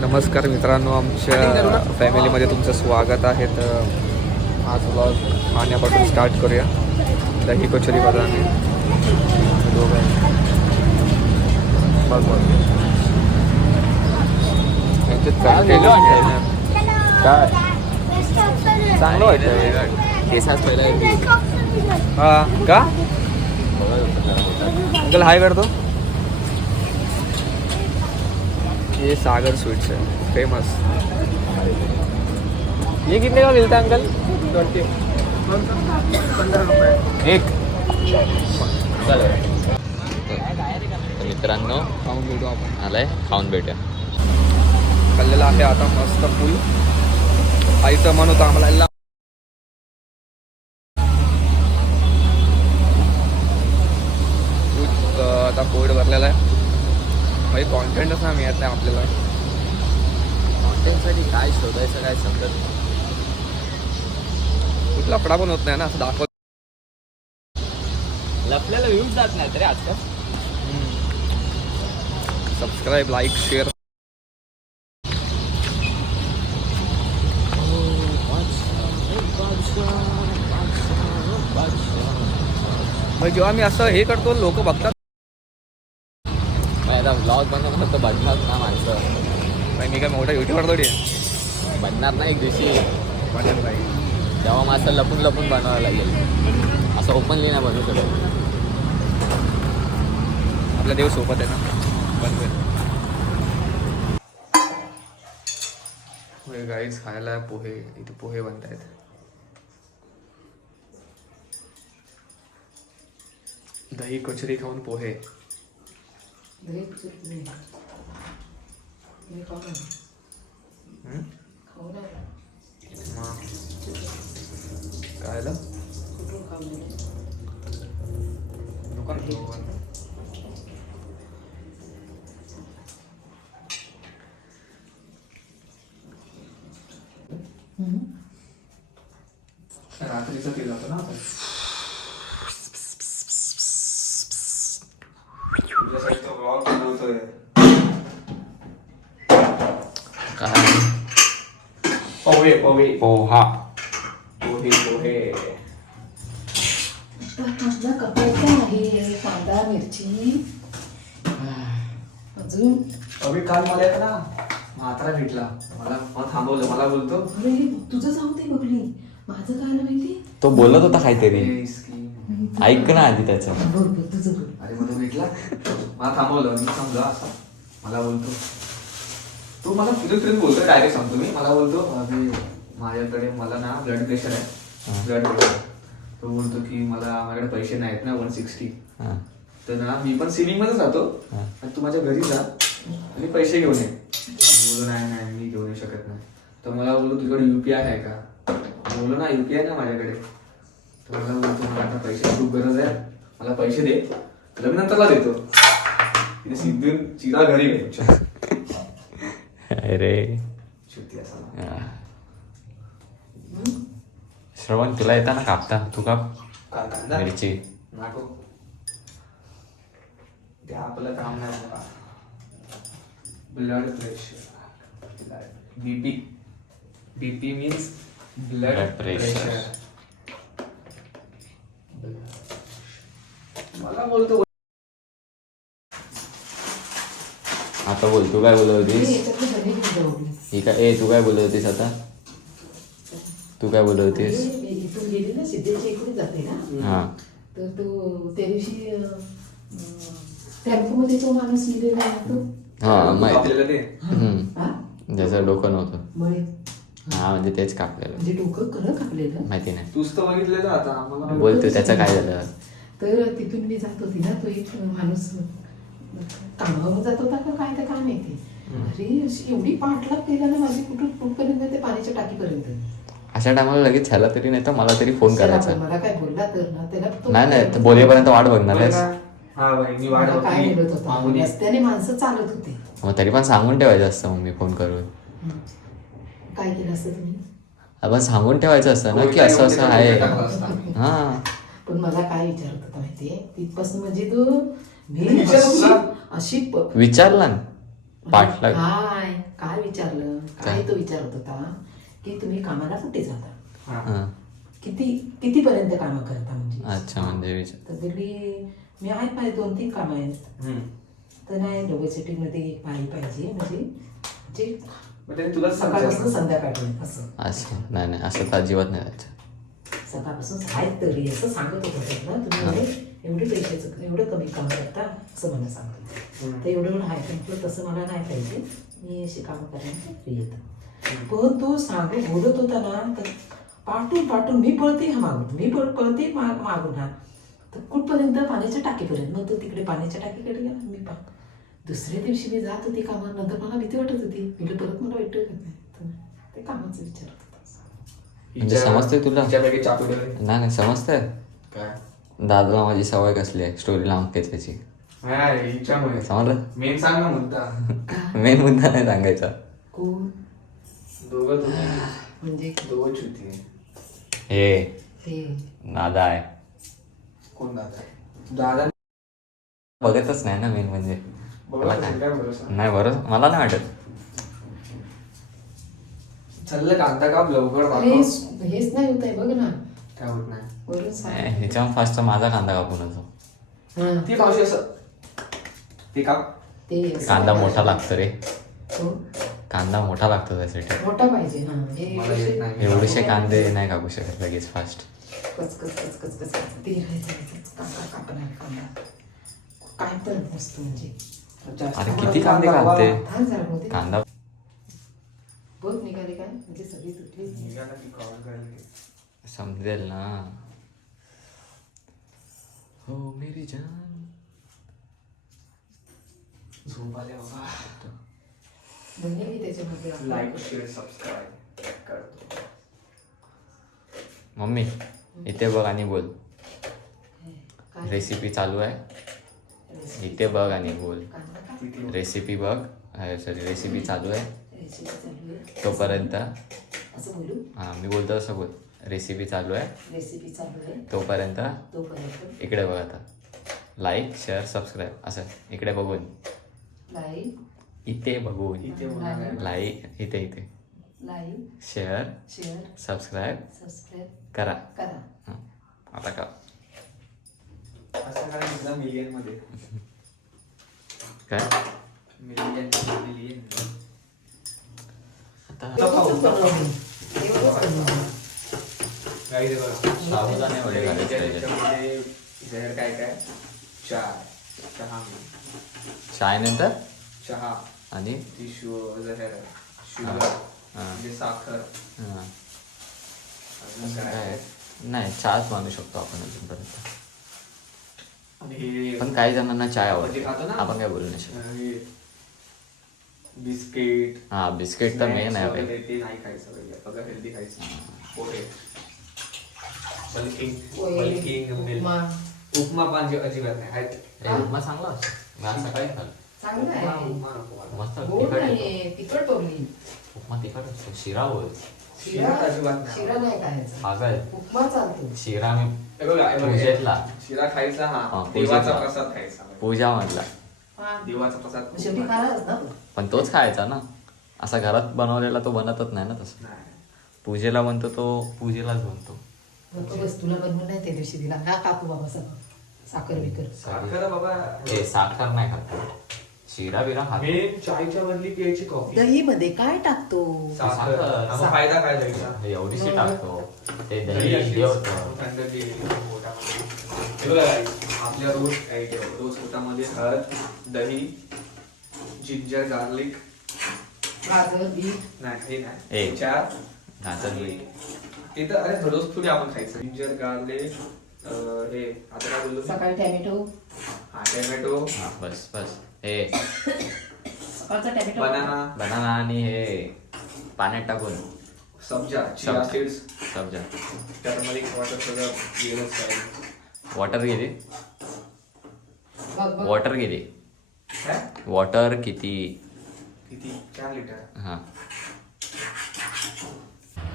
नमस्कार मित्रांनो, आमच्या फॅमिलीमध्ये तुमचं स्वागत आहे. तर आज व्लॉग पाण्यापासून स्टार्ट करूया. दही कचोरी बघा दोघं काय चांगलं वाटतं केसाच पहिला हां का अंकल हाय करतो. ये सागर स्वीट्स है फेमस. ये कितने का मिलता है अंकल? 15 रुपये एक. मित्रांनो खाऊन भेटू आपण. आलाय खाऊन भेटूया. खाल्लेला आहे आता मस्त फुल. आईचं मन होतं आम्हाला आता पोट भरलेला आहे. काही कॉन्टेंटच नाही मिळत नाही आपल्याला. कॉन्टेंटसाठी काय शोधायचं काय समजत नाही. कुठला फडा पण होत नाही ना असं दाखवत. आपल्याला व्ह्यूज जात नाही तरी आजकाल. Subscribe like share. मग जेव्हा मी असं हे करतो लोक बघतात. आता व्लॉग बनवलं तर बनणार ना माणसं. मी काय मोठा युट्यूबर थोडी आहे. बनणार ना एक दिवशी. बनेल बाई. तेव्हा मग असं लपून लपून बनवावं लागेल. असं ओपनली नाही बनवू शकत. आपला देव सोबत आहे ना. बनवेल. गाईज खायला पोहे. इथे पोहे बनतायत. दही कचोरी खाऊन पोहे. काय रात्रीचं केलं होतं ना तुझ्यासाठी तो व्लॉग बनवतोय. काय पोहे पोहे पोहा पोहे पोहे. कांदा कापायचा आहे. कांदा मिरची अजून. अभि काल मला येतं ना म्हातारा भेटला. मला थांबवलं. मला बोलतो अरे तुझं जाऊ दे बघली. माझं काय आलं माहिती. तो बोलत होता काहीतरी. ऐक ना आधी त्याचं. बरोबर तुझं. अरे मला भेटला. मला थांबवलं. मी समजा असं मला बोलतो तू मला फिरत फिरत बोलतो. डायरेक्ट सांगतो मी. मला बोलतो अभि माझ्याकडे मला ना ब्लड प्रेशर आहे. Blood pressure. तो बोलतो की माझ्याकडे पैसे नाहीत ना 160. तर ना मी पण सेविंग मध्येच राहतो आणि तू माझ्या घरी जा आणि पैसे घेऊन ये. बोललो नाही नाही मी घेऊन येऊ शकत नाही. तर मला बोललो तुझ्याकडे UPI आहे का. बोललो ना UPI ना माझ्याकडे. तर मला बोलतो मला आता पैशाची खूप गरज आहे. मला पैसे दे लग्नानंतरला देतो. तिथे सिद्धून चिरा घरी घ्यायच्या. अरे शेवटी असा श्रवण तुला येता ना कापता. तू काप काय कांदा मिरची. नको ते आपलं काम नाही बाबा. Blood pressure BP means blood Blood pressure. Pressure. मला बोलतो आता बोल तू काय बोलत होतीस. याच्यातली दही भिजवली. ही काय तू काय बोलत होतीस आता. तू काय बोलत होतीस. इथून गेली ना सिद्धेच्या इकडे जाते ना. हा तर तो त्या दिवशी टेम्पोमध्ये तो माणूस लिहिलेला आहे तो. हा माहिती. आपल्याला ते हा? ज्याचं डोकं नव्हतं. बळे. हा म्हणजे तेच कापलेलं. म्हणजे डोकं खरं कापलेलं. माहिती नाही. तूच तर बघितलेलं आता आम्हाला बोलतो त्याचं काय झालं. तर तिथून मी जात होती ना. तो एक माणूस कामावर जात होता का काय तर काय माहिती. अरे अशी एवढी पाठलाग केला ना माझी. कुठपर्यंत ते पाण्याच्या टाकीपर्यंत. अशा टायमाला लगेच ह्याला तरी नाही तर मला तरी फोन करायचा. मला काय बोलला तर ना त्याला नाही बोलेपर्यंत वाट बघणार आहेस. हा भाई मी वाट काय बघतोय. बोलत होता. मागून ये. रस्त्याने माणसं चालत होते. मग तरी पण सांगून ठेवायचं असतं मग मी फोन करून. काय केलं असतं तुम्ही. आपण सांगून ठेवायचं असतं ना की असं असं आहे. हा पण मला काय विचारत होता माहितीये तिथपासून म्हणजे तू विचारलं तुला? अशी विचारला ना पाठला. काय काय विचारलं, काय तो विचारत होता की तुम्ही कामाला कुठे जाता, हा. हां कितीपर्यंत कामं करता म्हणजे. अच्छा म्हणजे विचार. तर बोलली मी आहेत माझे 2-3 कामं आहेत. हम्म. तर नाही लोकेसिटीमध्ये एक बाई पाहिजे म्हणजे जे मग त्यांनी तुलाच सकाळपासून सांगितलं. संध्याकाळपर्यंत असं. असं नाही असं तर अजिबात नाही जायचं. सकाळपासून आहेत तरी असं सांगत होतं ना तुम्ही एवढे पैशाचं एवढं कमी काम करता असं मला सांगतो. तर एवढं आहे म्हटलं तसं मला नाही पाहिजे, मी अशी कामं करायला फ्री येतं. पण तो बोलत होता ना तर पाठून मी पळते हा मागून, मी पळते मागून हा. तर कुठपर्यंत पाण्याच्या टाकीपर्यंत. मग तो तिकडे पाण्याच्या टाकीकडे गेला. मी दुसऱ्या दिवशी मी जात होती कामानंतर मला भीती वाटत होती. मी परत मला वाईट वाटत नाही. तर ते कामाचं विचारत होता. म्हणजे समजतंय तुला? हिच्यापैकी चापी वगैरे. नाही समजतंय. काय दादाला माझी सवय कसली आहे स्टोरी लावून त्याची. हा, हिच्यामुळे समजलं? मेन सांग ना मुद्दा. मेन मुद्दा नाही सांगायचा. कोण दोघं तुम्ही म्हणजे दोघंच होती. हे ते दादा आहे. कोण दादा? दादा बघतच नाही ना मेन म्हणजे. बरोबर मला असेल, काय भरोसा? नाही बरोबर मला नाही वाटत. चाललं कांदा काप लवकर अरे दाखव. हेच नाही होत आहे बघ ना. काय होत नाही. वरून सांग. ह्याच्यावर फास्ट माझा कांदा कापून असो. हां, ती मावशी असं ते काप. ते असं कांदा नाही मोठा पाहिजे. लागतो रे. तो कांदा मोठा लागतो त्यासाठी. मोठा पाहिजे. हा मला येत नाही. एवढेसे कांदे नाही कापू शकत लगेच फास्ट. कच ते राहायचं कापणार कांदा काय तर मस्त म्हणजे. जास्त अरे मला किती कांदा कांदे कापा. कापते. थांब जरा होते. कांदा बघ निघाले काय म्हणजे सगळी तुटली. निघाला की cover करायला घे. समजेल ना. हो मेरी जान. झोप आले बाबा. म्हणजे मी त्याच्यामध्ये आपलं- लाईक शेअर सबस्क्राईब करतो. मम्मी इथे बघ आणि बोल. काय? रेसिपी चालू आहे. इथे बघ आणि बोल. कांदा का? किती रेसिपी बघ. सॉरी रेसिपी चालू आहे. रेसिपी चालू आहे. तोपर्यंत असं बोलू. हां मी बोलतो तसं बोल. रेसिपी चालू आहे. रेसिपी चालू आहे तोपर्यंत तोपर्यंत इकडे बघ आता. लाईक शेअर सबस्क्राईब असं इकडे बघून. लाईक इथे बघून. इथे होणार आहे. लाईक इथे like share share subscribe subscribe करा. करा. हं. आता का असं काय म्हटलं मिलियन मध्ये. काय मिलियन. आता एवढंच बनवलं मी. एवढंच बनवलं. काही दे बघा. साबुदाणे वडे घालायचे त्याच्यात. त्याच्यामध्ये जहर काय काय चहा चाय नंतर चहा आणि टिश्यू जहर शुगर हा. म्हणजे साखर हां अजून काय काय नाही चहाच मानू शकतो आपण अजूनपर्यंत. आणि हे पण काही जणांना चाय आपण जे आवडते. खातो ना आपण काय बोलू नाही शकत. हे बिस्किट हां बिस्किट तर मेन आहे वगैरे बाई. ते नाही खायचं वगैरे सगळं हेल्दी खायचं. पोहे बल्किंग मिल्क उपमा उपमा पण अजिबात नाही आहेत. हे उपमा चांगला असतो. मी आज सकाळी खाल्ला. चांगलं आहे. उपमा नको मला. मस्त गोड तिखट येतो. नाहीये, तिखट पवली. उपमा तिखट असतो. शिरा बोल. शिरा अजिबात नाही. शिरा नाही खायचा. पागल. उपमा चालतो. शिरा मी हे बघा, हे बघा, हे पूजेतला. शिरा खायचा हा, हा पूजेतला. देवाचा प्रसाद खायचा पूजा मधला. हा. देवाचा प्रसाद खूप शेवटी महत्त्वाचा. खाणारच ना तू. पण तोच खायचा ना. असा घरात बनवलेला तो बनतच नाही ना तसं. नाही. पूजेला म्हणतो तो पूजेलाच बनतो. नको बस तुला बनवून नाही त्या दिवशी दिला. हा काकू बाबा सगळं साखर बिकर. साखर बाबा हे साखर नाही खात. शिरा बिरा खात. मेन चायच्या बदली प्यायची कॉफी. दही मध्ये काय टाकतो? साखर साखर. मग फायदा काय द्यायचा? हे एवढीशी टाकतो. ते दही दही अशीच हे होतं. थंड केली पोटामध्ये. हे बघा, आपल्या रोज काय ठेव, रोज पोटामध्ये हळद, दही, जिंजर, गार्लिक, गाजर बीट नाही हे ए. नाही चार गाजर आणि बीट. ते तर अरे रोज थोडी आपण खायचं. जिंजर, गार्लिक, हे आता काय बोललो? सकाळी टॅमॅटो. हा टोमॅटो, हा बस बस. हे सकाळचा टॅमॅटो. बनाना, बनाना आणि हे पाण्यात टाकून सब्जा, चिया सीड्स, सब्जा. त्यामध्ये वॉटर सगळं गेलंच पाहिजे. वॉटर गेली. बघ बघ. वॉटर गेली. काय? वॉटर किती. किती? 4 लिटर. हां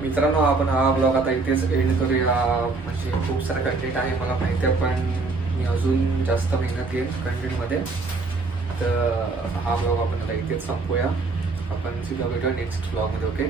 मित्रांनो, आपण हा ब्लॉग आता इथेच एंड करूया. म्हणजे खूप सारा कंटेंट आहे मला माहिती आहे, पण मी अजून जास्त मेहनत घेईन कंटेंटमध्ये. तर हा ब्लॉग आपण आता इथेच संपूया. आपण सुद्धा भेटूया नेक्स्ट ब्लॉगमध्ये. ओके.